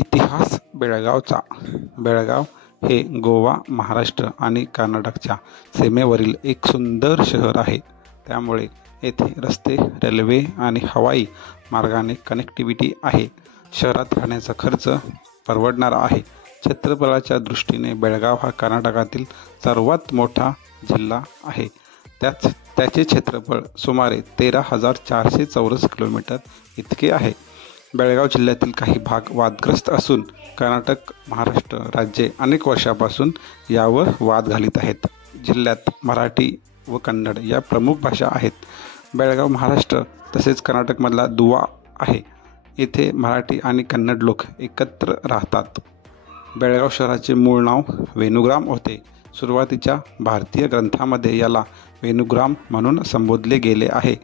इतिहास बेळगावचा. बेळगाव हे गोवा, महाराष्ट्र आणि कर्नाटकच्या सीमेवरील एक सुंदर शहर आहे. त्यामुळे येथे रस्ते, रेल्वे आणि हवाई मार्गाने कनेक्टिव्हिटी आहे. शहरात राहण्याचा खर्च परवडणारा आहे. क्षेत्रफळाच्या दृष्टीने बेळगाव हा कर्नाटकातील सर्वात मोठा जिल्हा आहे. त्याचे क्षेत्रफळ सुमारे 13,400 चौरस किलोमीटर इतके आहे. बेळगाव जिल्ह्यातील काही भाग वादग्रस्त असून कर्नाटक, महाराष्ट्र राज्ये अनेक वर्षापासून यावर वाद घालीत आहेत. जिल्ह्यात मराठी व कन्नड या प्रमुख भाषा आहेत. बेळगाव महाराष्ट्र तसेच कर्नाटकमधला दुवा आहे. येथे मराठी आणि कन्नड लोक एकत्र राहतात. बेळगाव शहराचे मूळ नाव वेणुग्राम होते. सुरुवातीच्या भारतीय ग्रंथामध्ये याला वेणुग्राम म्हणून संबोधले गेले आहे,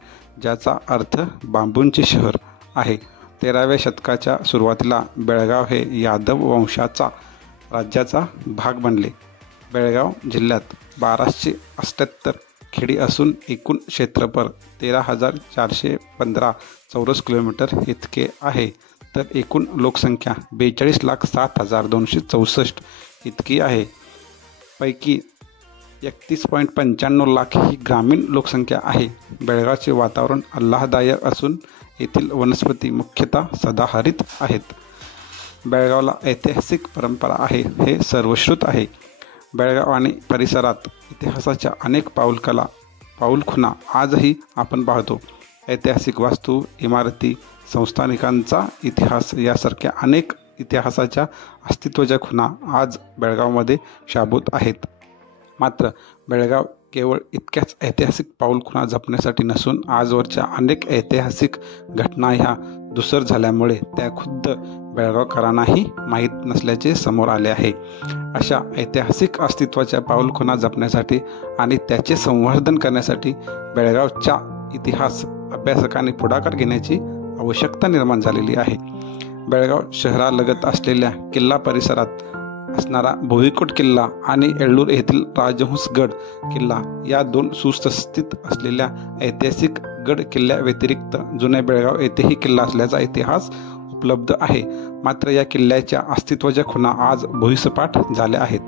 ज्याचा अर्थ बांबूंचे शहर आहे. 13व्या शतकाच्या सुरुवातीला बेळगाव हे यादव वंशाचा राज्याचा भाग बनले. बेळगाव जिल्ह्यात 1278 खेडी असून एकूण क्षेत्रफळ 13,415 चौरस किलोमीटर इतके आहे. तर एकूण लोकसंख्या 42,07,264 इतकी आहे. पैकी 31.95 लाख ही ग्रामीण लोकसंख्या आहे. बेळगावचे वातावरण आल्हाददायक असून येथील वनस्पती मुख्यतः सदाहरित आहेत. बेळगावला ऐतिहासिक परंपरा आहे हे सर्वश्रुत आहे. बेळगाव आणि परिसरात इतिहासाच्या अनेक पाऊलखुणा आजही आपण पाहतो. ऐतिहासिक वास्तू, इमारती, संस्थानिकांचा इतिहास यासारख्या अनेक इतिहासाच्या अस्तित्वाच्या खुणा आज बेळगावमध्ये शाबूत आहेत. मात्र बेळगाव केवळ इतक्याच ऐतिहासिक पाऊलखुणा जपण्यासाठी नसून आजवरच्या अनेक ऐतिहासिक घटना ह्या धूसर झाल्यामुळे त्या खुद्द बेळगावकरांनाही माहीत नसल्याचे समोर आले आहे. अशा ऐतिहासिक अस्तित्वाच्या पाऊलखुणा जपण्यासाठी आणि त्याचे संवर्धन करण्यासाठी बेळगावच्या इतिहास अभ्यासकांनी पुढाकार घेण्याची आवश्यकता निर्माण झालेली आहे. बेळगाव शहरालगत असलेल्या किल्ला परिसरात असणारा भोईकोट किल्ला आणि येळ्ळूर येथील राजहंसगड किल्ला या दोन सुस्थितीत असलेल्या ऐतिहासिक गड किल्ल्याव्यतिरिक्त जुने बेळगाव येथेही किल्ला असल्याचा इतिहास उपलब्ध आहे. मात्र या किल्ल्याच्या अस्तित्वाच्या खुणा आज भुईसपाट झाल्या आहेत.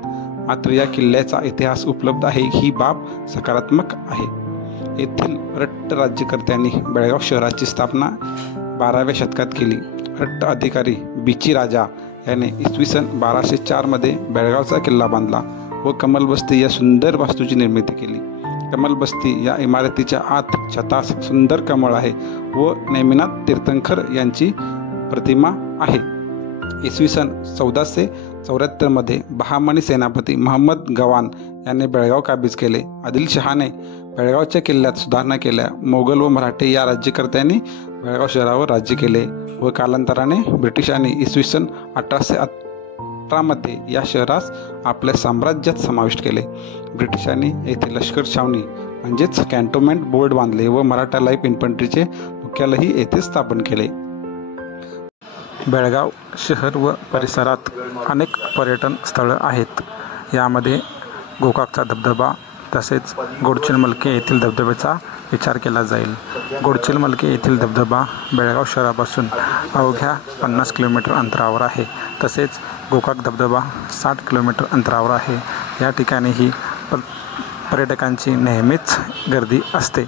मात्र या किल्ल्याचा इतिहास उपलब्ध आहे ही बाब सकारात्मक आहे. येथील रट्ट राज्यकर्त्यांनी बेळगाव शहराची स्थापना 12व्या शतकात केली. रट्ट अधिकारी बिची राजा याने इसवी सन 1204 बेळगावचा किल्ला बांधला व कमलबस्ती या सुंदर वास्तूची निर्मिती केली. कमलबस्ती या इमारतीच्या आत छतास सुंदर कमळ आहे व नेमिनाथ तीर्थंकर यांची प्रतिमा आहे. इसवी सन 1474 बहामनी सेनापती महम्मद गवान याने बेळगाव काबीज केले. आदिलशहाने बेळगावच्या किल्ल्यात सुधारणा केल्या. मोगल व मराठे या राज्यकर्त्यांनी बेळगाव शहरावर राज्य केले व कालांतराने ब्रिटिशांनी इसवी सन 1818 या शहरास आपल्या साम्राज्यात समाविष्ट केले. ब्रिटिशांनी येथे लष्कर छावणी म्हणजेच कॅन्टोन्मेंट बोर्ड बांधले व मराठा लाईट इन्फंट्रीचे मुख्यालयही येथे स्थापन केले. बेळगाव शहर व परिसरात अनेक पर्यटन स्थळं आहेत. यामध्ये गोकाकचा धबधबा तसेच गोडचिलमलके येथील धबधब्याचा विचार केला जाईल. गोडचिलमलके येथील धबधबा बेळगाव शहरापासून अवघ्या 50 किलोमीटर अंतरावर आहे. तसेच गोकाक धबधबा 60 किलोमीटर अंतरावर आहे. या ठिकाणीही पर्यटकांची नेहमीच गर्दी असते.